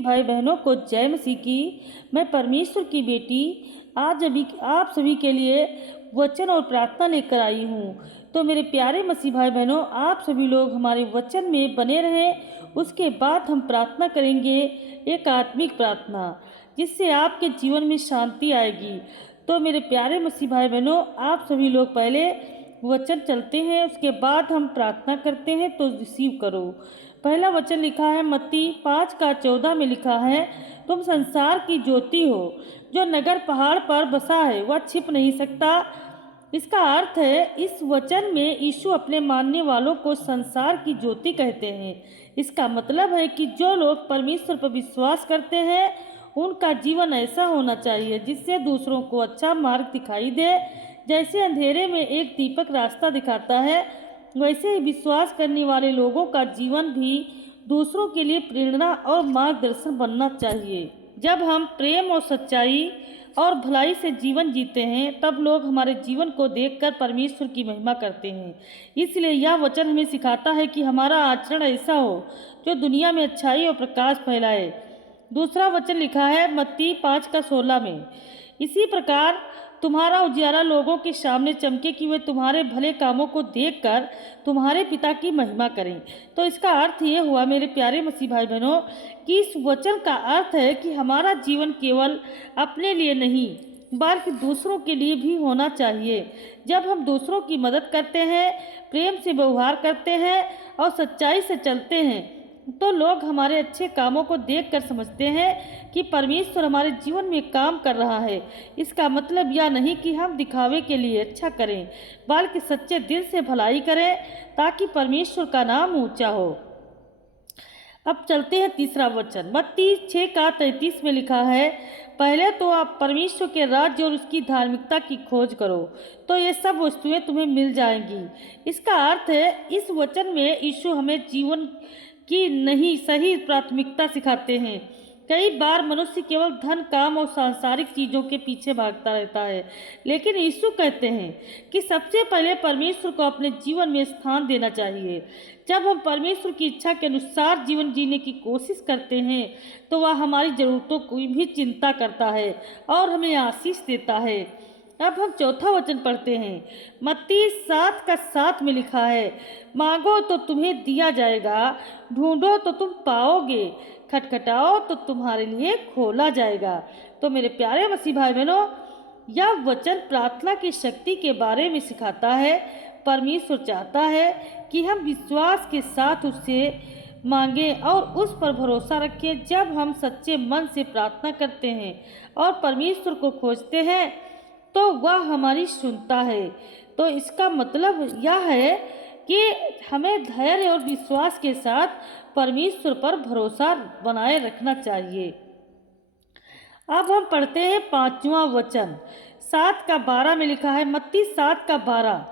भाई बहनों को जय मसीह की। मैं परमेश्वर की बेटी आज अभी आप सभी के लिए वचन और प्रार्थना लेकर आई हूँ। तो मेरे प्यारे मसीह भाई बहनों, आप सभी लोग हमारे वचन में बने रहें। उसके बाद हम प्रार्थना करेंगे, एक आत्मिक प्रार्थना जिससे आपके जीवन में शांति आएगी। तो मेरे प्यारे मसीह भाई बहनों, आप सभी लोग पहले वचन चलते हैं, उसके बाद हम प्रार्थना करते हैं, तो रिसीव करो। पहला वचन लिखा है मत्ती 5:14 में लिखा है, तुम संसार की ज्योति हो। जो नगर पहाड़ पर बसा है वह छिप नहीं सकता। इसका अर्थ है, इस वचन में यीशु अपने मानने वालों को संसार की ज्योति कहते हैं। इसका मतलब है कि जो लोग परमेश्वर पर विश्वास करते हैं उनका जीवन ऐसा होना चाहिए जिससे दूसरों को अच्छा मार्ग दिखाई दे। जैसे अंधेरे में एक दीपक रास्ता दिखाता है, वैसे ही विश्वास करने वाले लोगों का जीवन भी दूसरों के लिए प्रेरणा और मार्गदर्शन बनना चाहिए। जब हम प्रेम और सच्चाई और भलाई से जीवन जीते हैं, तब लोग हमारे जीवन को देखकर परमेश्वर की महिमा करते हैं। इसलिए यह वचन हमें सिखाता है कि हमारा आचरण ऐसा हो जो दुनिया में अच्छाई और प्रकाश फैलाए। दूसरा वचन लिखा है मत्ती 5:16 में, इसी प्रकार तुम्हारा उजियारा लोगों के सामने चमके कि वे तुम्हारे भले कामों को देखकर तुम्हारे पिता की महिमा करें। तो इसका अर्थ ये हुआ मेरे प्यारे मसीह भाई बहनों कि इस वचन का अर्थ है कि हमारा जीवन केवल अपने लिए नहीं बल्कि दूसरों के लिए भी होना चाहिए। जब हम दूसरों की मदद करते हैं, प्रेम से व्यवहार करते हैं और सच्चाई से चलते हैं, तो लोग हमारे अच्छे कामों को देखकर समझते हैं कि परमेश्वर हमारे जीवन में काम कर रहा है। इसका मतलब यह नहीं कि हम दिखावे के लिए अच्छा करें, बल्कि सच्चे दिल से भलाई करें ताकि परमेश्वर का नाम ऊंचा हो। अब चलते हैं तीसरा वचन, मत्ती 6:33 में लिखा है, पहले तो आप परमेश्वर के राज्य और उसकी धार्मिकता की खोज करो, तो ये सब वस्तुएं तुम्हें मिल जाएंगी। इसका अर्थ है, इस वचन में यीशु हमें जीवन की नहीं सही प्राथमिकता सिखाते हैं। कई बार मनुष्य केवल धन, काम और सांसारिक चीज़ों के पीछे भागता रहता है, लेकिन यीशु कहते हैं कि सबसे पहले परमेश्वर को अपने जीवन में स्थान देना चाहिए। जब हम परमेश्वर की इच्छा के अनुसार जीवन जीने की कोशिश करते हैं, तो वह हमारी ज़रूरतों की भी चिंता करता है और हमें आशीष देता है। अब हम चौथा वचन पढ़ते हैं, मत्ती 7:7 में लिखा है, मांगो तो तुम्हें दिया जाएगा, ढूंढो तो तुम पाओगे, खटखटाओ तो तुम्हारे लिए खोला जाएगा। तो मेरे प्यारे मसीह भाई बहनों, यह वचन प्रार्थना की शक्ति के बारे में सिखाता है। परमेश्वर चाहता है कि हम विश्वास के साथ उससे मांगे और उस पर भरोसा रखें। जब हम सच्चे मन से प्रार्थना करते हैं और परमेश्वर को खोजते हैं, तो वह हमारी सुनता है। तो इसका मतलब यह है कि हमें धैर्य और विश्वास के साथ परमेश्वर पर भरोसा बनाए रखना चाहिए। अब हम पढ़ते हैं पांचवा वचन, 7:12 में लिखा है, मत्ती 7:12,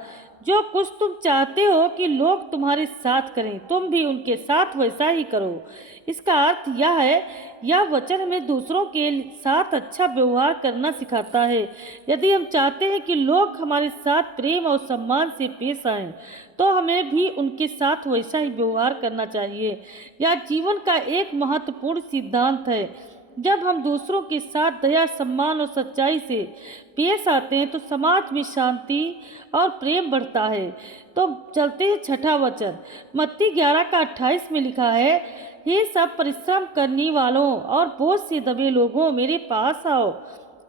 जो कुछ तुम चाहते हो कि लोग तुम्हारे साथ करें, तुम भी उनके साथ वैसा ही करो। इसका अर्थ यह है, यह वचन हमें दूसरों के साथ अच्छा व्यवहार करना सिखाता है। यदि हम चाहते हैं कि लोग हमारे साथ प्रेम और सम्मान से पेश आएं, तो हमें भी उनके साथ वैसा ही व्यवहार करना चाहिए। यह जीवन का एक महत्वपूर्ण सिद्धांत है। जब हम दूसरों के साथ दया, सम्मान और सच्चाई से पेश आते हैं, तो समाज में शांति और प्रेम बढ़ता है। तो चलते हैं छठा वचन, मत्ती 11:28 में लिखा है, हे सब परिश्रम करने वालों और बोझ से दबे लोगों, मेरे पास आओ,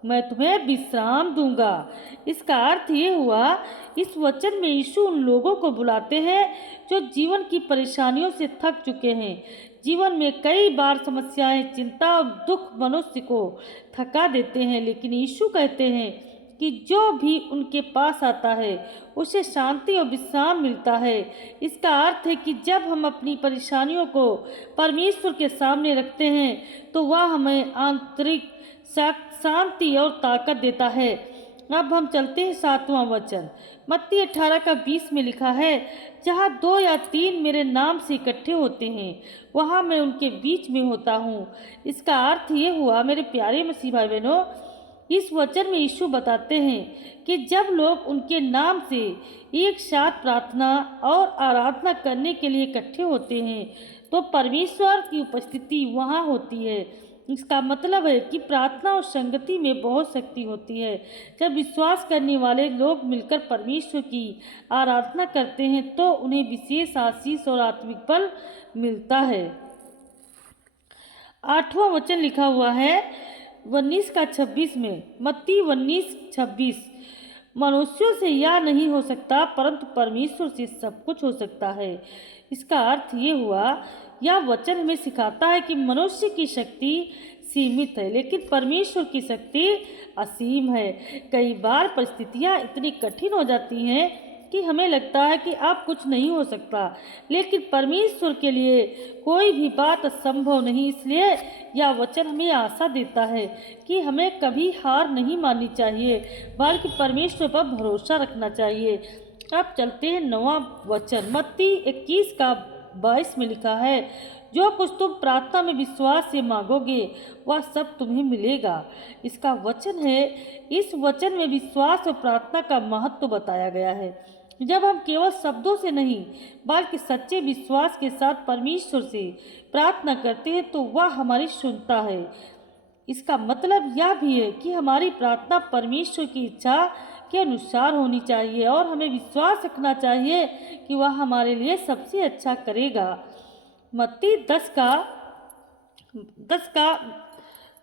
मैं तुम्हें विश्राम दूंगा। इसका अर्थ ये हुआ, इस वचन में यीशु उन लोगों को बुलाते हैं जो जीवन की परेशानियों से थक चुके हैं। जीवन में कई बार समस्याएं, चिंता और दुख मनुष्य को थका देते हैं, लेकिन यीशु कहते हैं कि जो भी उनके पास आता है उसे शांति और विश्राम मिलता है। इसका अर्थ है कि जब हम अपनी परेशानियों को परमेश्वर के सामने रखते हैं, तो वह हमें आंतरिक शांति और ताकत देता है। अब हम चलते हैं सातवां वचन, मत्ती 18:20 में लिखा है, जहाँ 2 या 3 मेरे नाम से इकट्ठे होते हैं, वहाँ मैं उनके बीच में होता हूँ। इसका अर्थ ये हुआ मेरे प्यारे मसीह भाई बहनों, इस वचन में यीशु बताते हैं कि जब लोग उनके नाम से एक साथ प्रार्थना और आराधना करने के लिए इकट्ठे होते हैं, तो परमेश्वर की उपस्थिति वहाँ होती है। इसका मतलब है कि प्रार्थना और संगति में बहुत शक्ति होती है। जब विश्वास करने वाले लोग मिलकर परमेश्वर की आराधना करते हैं तो उन्हें विशेष आशीष और आत्मिक बल मिलता है। 8वां वचन लिखा हुआ है 19:26 में, मत्ती 19:26। मनुष्यों से यह नहीं हो सकता परंतु परमेश्वर से सब कुछ हो सकता है। इसका अर्थ ये हुआ, यह वचन हमें सिखाता है कि मनुष्य की शक्ति सीमित है लेकिन परमेश्वर की शक्ति असीम है। कई बार परिस्थितियाँ इतनी कठिन हो जाती हैं कि हमें लगता है कि अब कुछ नहीं हो सकता, लेकिन परमेश्वर के लिए कोई भी बात असंभव नहीं। इसलिए यह वचन हमें आशा देता है कि हमें कभी हार नहीं माननी चाहिए बल्कि परमेश्वर पर भरोसा रखना चाहिए। अब चलते हैं 9वां वचन, मत्ती 21:22 में लिखा है, जो कुछ तुम प्रार्थना में विश्वास से मांगोगे वह सब तुम्हें मिलेगा। इसका वचन है, इस वचन में विश्वास और प्रार्थना का महत्व बताया गया है। जब हम केवल शब्दों से नहीं बल्कि सच्चे विश्वास के साथ परमेश्वर से प्रार्थना करते हैं तो वह हमारी सुनता है। इसका मतलब यह भी है कि हमारी प्रार्थना परमेश्वर की इच्छा के अनुसार होनी चाहिए और हमें विश्वास रखना चाहिए कि वह हमारे लिए सबसे अच्छा करेगा। मत्ती 10 का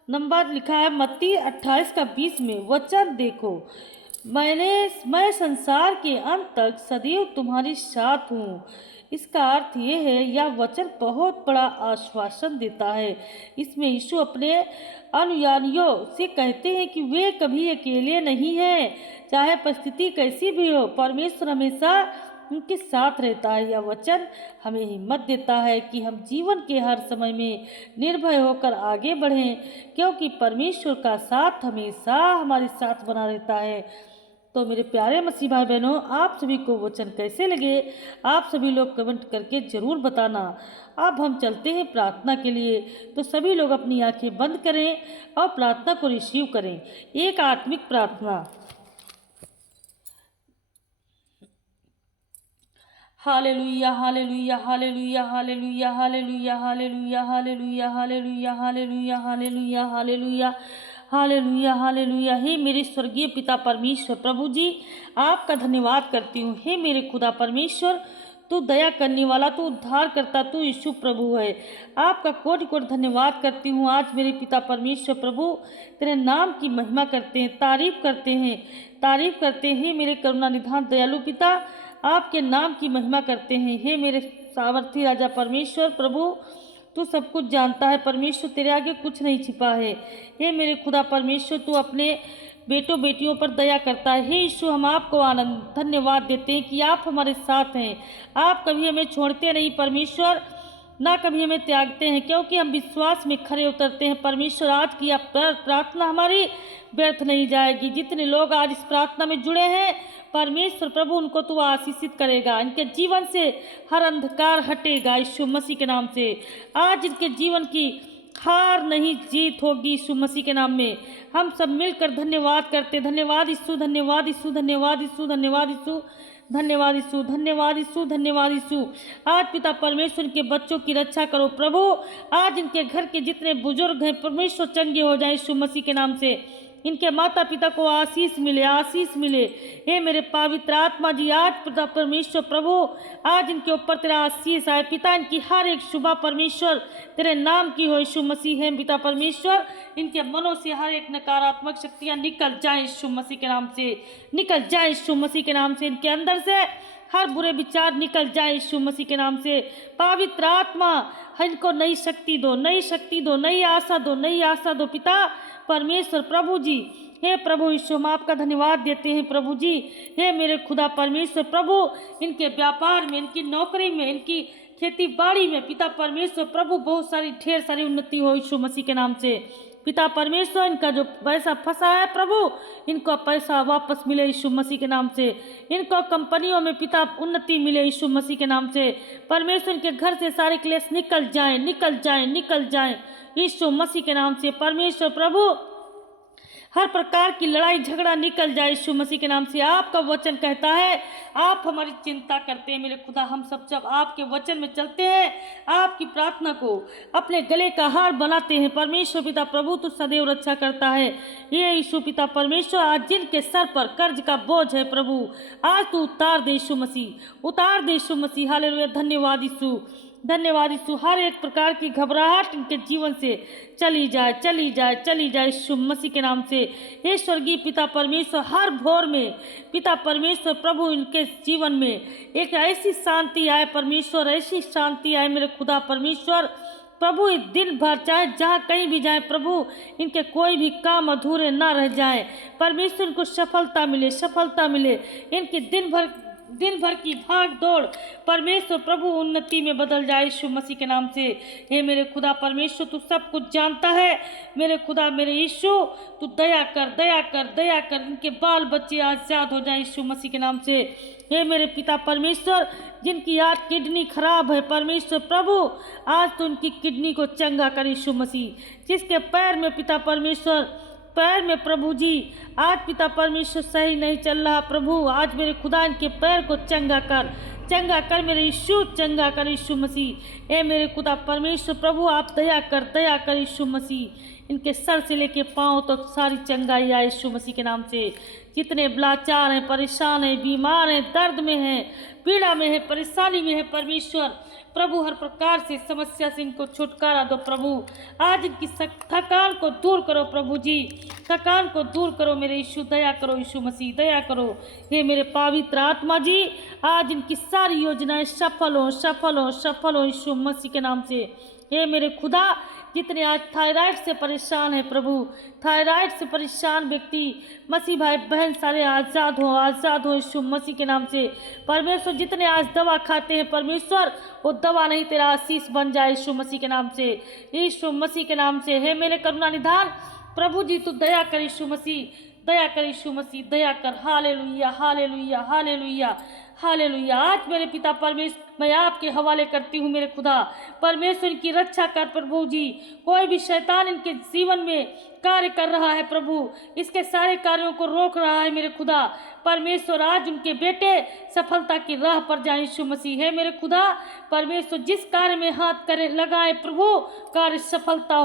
नंबर लिखा है, मत्ती 28:20 में, वचन देखो, मैं संसार के अंत तक सदैव तुम्हारे साथ हूँ। इसका अर्थ ये है, यह वचन बहुत बड़ा आश्वासन देता है। इसमें यीशु अपने अनुयायियों से कहते हैं कि वे कभी अकेले नहीं हैं, चाहे परिस्थिति कैसी भी हो, परमेश्वर हमेशा उनके साथ रहता है। यह वचन हमें हिम्मत देता है कि हम जीवन के हर समय में निर्भय होकर आगे बढ़ें, क्योंकि परमेश्वर का साथ हमेशा हमारे साथ बना रहता है। तो मेरे प्यारे मसीह भाई बहनों, आप सभी को वचन कैसे लगे, आप सभी लोग कमेंट करके ज़रूर बताना। अब हम चलते हैं प्रार्थना के लिए, तो सभी लोग अपनी आंखें बंद करें और प्रार्थना को रिसीव करें। एक आत्मिक प्रार्थना। हालेलुया हालेलुया हालेलुया हालेलुया हालेलुया हालेलुया हालेलुया हालेलुया हालेलुया हालेलुया हालेलुया हालेलुया हालेलुया। हे मेरे स्वर्गीय पिता परमेश्वर, प्रभु जी आपका धन्यवाद करती हूँ। हे मेरे खुदा परमेश्वर, तू दया करने वाला, तू उद्धार करता, तू यीशु प्रभु है। आपका कोटि कोटि धन्यवाद करती हूँ। आज मेरे पिता परमेश्वर प्रभु तेरे नाम की महिमा करते हैं, तारीफ करते हैं। मेरे करुणा निधान दयालु पिता आपके नाम की महिमा करते हैं। हे मेरे सामर्थी राजा परमेश्वर प्रभु, तू सब कुछ जानता है परमेश्वर, तेरे आगे कुछ नहीं छिपा है। हे मेरे खुदा परमेश्वर, तू अपने बेटों बेटियों पर दया करता है। हे यीशु, हम आपको धन्यवाद देते हैं कि आप हमारे साथ हैं। आप कभी हमें छोड़ते नहीं परमेश्वर, ना कभी हमें त्यागते हैं, क्योंकि हम विश्वास में खरे उतरते हैं। परमेश्वर, आज की प्रार्थना हमारी व्यर्थ नहीं जाएगी। जितने लोग आज इस प्रार्थना में जुड़े हैं परमेश्वर प्रभु, उनको तू आशीषित करेगा। इनके जीवन से हर अंधकार हटेगा यीशु मसीह के नाम से। आज इनके जीवन की हार नहीं, जीत होगी यीशु मसीह के नाम में। हम सब मिलकर धन्यवाद करते, धन्यवाद यीशु, धन्यवाद यीशु, धन्यवाद यीशु, धन्यवाद यीशु, धन्यवाद यीशु, धन्यवाद यीशु, धन्यवाद यीशु। आज पिता परमेश्वर के बच्चों की रक्षा करो प्रभु। आज इनके घर के जितने बुजुर्ग हैं परमेश्वर चंगे हो जाए यीशु मसीह के नाम से। इनके माता पिता को आशीष मिले, आशीष मिले। हे मेरे पवित्र आत्मा जी, आज पिता परमेश्वर प्रभु, आज इनके ऊपर तेरा आशीष आए पिता। इनकी हर एक शुभ परमेश्वर तेरे नाम की हो यीशु मसीह है पिता परमेश्वर। इनके मनों से हर एक नकारात्मक शक्तियां निकल जाए यीशु मसीह के नाम से, निकल जाए यीशु मसीह के नाम से। इनके अंदर से हर बुरे विचार निकल जाए यीशु मसीह के नाम से। पवित्र आत्मा इनको नई शक्ति दो, नई शक्ति दो, नई आशा दो, नई आशा दो पिता परमेश्वर प्रभु जी। हे प्रभु यीशु, हम आपका धन्यवाद देते हैं प्रभु जी। हे मेरे खुदा परमेश्वर प्रभु, इनके व्यापार में, इनकी नौकरी में, इनकी खेती बाड़ी में पिता परमेश्वर प्रभु बहुत सारी ढेर सारी उन्नति हो यीशु मसीह के नाम से। पिता परमेश्वर, इनका जो पैसा फंसा है प्रभु, इनको पैसा वापस मिले यीशु मसीह के नाम से। इनको कंपनियों में पिता उन्नति मिले यीशु मसीह के नाम से। परमेश्वर, इनके घर से सारे क्लेश निकल जाए, निकल जाए, निकल जाए यीशु मसीह के नाम से। परमेश्वर प्रभु, हर प्रकार की लड़ाई झगड़ा निकल जाए यीशु मसीह के नाम से। आपका वचन कहता है आप हमारी चिंता करते हैं मेरे खुदा। हम सब जब आपके वचन में चलते हैं, आपकी प्रार्थना को अपने गले का हार बनाते हैं, परमेश्वर पिता प्रभु तो सदैव रक्षा करता है। ये यीशु पिता परमेश्वर, आज जिनके सर पर कर्ज का बोझ है प्रभु, आज तू उतार दे यीशु मसीह, उतार दे यीशु मसीह। हालेलुया, धन्यवाद यीशु, धन्यवाद यीशु। हर एक प्रकार की घबराहट इनके जीवन से चली जाए, चली जाए, चली जाए यीशु मसीह के नाम से। हे स्वर्गीय पिता परमेश्वर, हर भोर में पिता परमेश्वर प्रभु इनके जीवन में एक ऐसी शांति आए परमेश्वर, ऐसी शांति आए मेरे खुदा परमेश्वर प्रभु। इस दिन भर चाहे जहाँ कहीं भी जाए प्रभु, इनके कोई भी काम अधूरे ना रह जाए परमेश्वर। इनको सफलता मिले, सफलता मिले। इनके दिन भर की भाग दौड़ परमेश्वर प्रभु उन्नति में बदल जाए यीशु मसीह के नाम से। हे मेरे खुदा परमेश्वर, तू सब कुछ जानता है मेरे खुदा मेरे यीशु, तू दया कर, दया कर, दया कर। इनके बाल बच्चे आज़ाद हो जाए यीशु मसीह के नाम से। हे मेरे पिता परमेश्वर, जिनकी आज किडनी खराब है परमेश्वर प्रभु, आज तो उनकी किडनी को चंगा कर यीशु मसीह। जिसके पैर में पिता परमेश्वर, पैर में प्रभु जी आज पिता परमेश्वर सही नहीं चल रहा प्रभु, आज मेरे खुदा इनके पैर को चंगा कर, चंगा कर मेरे यीशु, चंगा कर यीशु मसीह। ए मेरे खुदा परमेश्वर प्रभु, आप दया कर, दया कर यीशु मसीह। इनके सर से लेके पाँव तक तो सारी चंगाई आए यीशु मसीह के नाम से। जितने लाचार हैं, परेशान हैं, बीमार हैं, दर्द में हैं, पीड़ा में है, परेशानी में है परमेश्वर प्रभु, हर प्रकार से समस्या से इनको छुटकारा दो प्रभु। आज इनकी थकान को दूर करो प्रभु जी, थकान को दूर करो मेरे यीशु, दया करो यीशु मसीह, दया करो। हे मेरे पवित्र आत्मा जी, आज इनकी सारी योजनाएं सफल हो, सफल हो, सफल हो यीशु मसीह के नाम से। हे मेरे खुदा, जितने आज थायराइड से परेशान है प्रभु, थायराइड से परेशान व्यक्ति मसीह भाई बहन सारे आज़ाद हो, आज़ाद हो यीशु मसीह के नाम से परमेश्वर। जितने आज दवा खाते हैं परमेश्वर, वो दवा नहीं तेरा आशीष बन जाए यीशु मसीह के नाम से, यीशु मसीह के नाम से। हे मेरे करुणा निधान प्रभु जी, तू दया कर यीशु मसीह, दया कर यीशु मसीह, दया कर। हालेलुया, हालेलुया, हालेलुया, हालेलुया। आज मेरे पिता परमेश्वर, मैं आपके हवाले करती हूँ मेरे खुदा परमेश्वर, की रक्षा कर प्रभु जी। कोई भी शैतान इनके जीवन में कार्य कर रहा है प्रभु, इसके सारे कार्यों को रोक रहा है मेरे खुदा परमेश्वर, आज उनके बेटे सफलता की राह पर जाए यीशु मसीह। है मेरे खुदा परमेश्वर, जिस कार्य में हाथ करे लगाए प्रभु, कार्य सफलता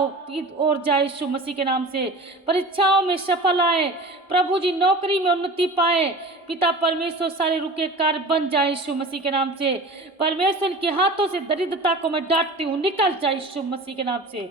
और जाए यीशु मसीह के नाम से। परीक्षाओं में सफल आए प्रभु जी, नौकरी में उन्नति पाए पिता परमेश्वर, सारे रुके कार्य बन जाए यीशु मसीह के नाम से परमेश्वर। के हाथों से दरिद्रता को मैं डांटती हूँ, निकल जाए यीशु मसीह के नाम से,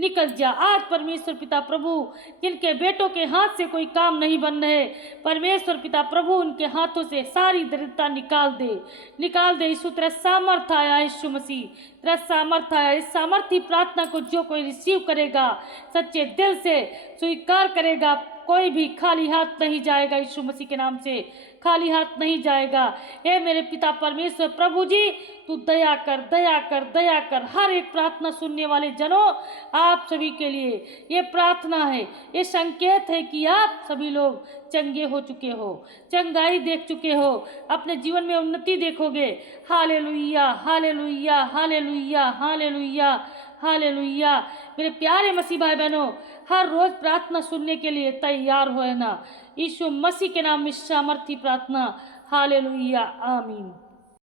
निकल जा आज परमेश्वर पिता प्रभु। जिनके बेटों के हाथ से कोई काम नहीं बन रहे परमेश्वर पिता प्रभु, उनके हाथों से सारी दरिद्रता निकाल दे, निकाल दे यीशु। तेरा सामर्थ आया यीशु मसीह, तेरा सामर्थ आया। इस सामर्थी प्रार्थना को जो कोई रिसीव करेगा, सच्चे दिल से स्वीकार करेगा, कोई भी खाली हाथ नहीं जाएगा यीशु मसीह के नाम से, खाली हाथ नहीं जाएगा। हे मेरे पिता परमेश्वर प्रभु जी, तू दया कर, दया कर, दया कर। हर एक प्रार्थना सुनने वाले जनों, आप सभी के लिए ये प्रार्थना है, ये संकेत है कि आप सभी लोग चंगे हो चुके हो, चंगाई देख चुके हो, अपने जीवन में उन्नति देखोगे। हालेलुया, हालेलुया, हालेलुया, हालेलुया, हालेलुया। मेरे प्यारे मसीह भाई बहनों, हर रोज प्रार्थना सुनने के लिए तैयार हो ना, यीशु मसीह के नाम में सामर्थी प्रार्थना। हालेलुया, आमीन।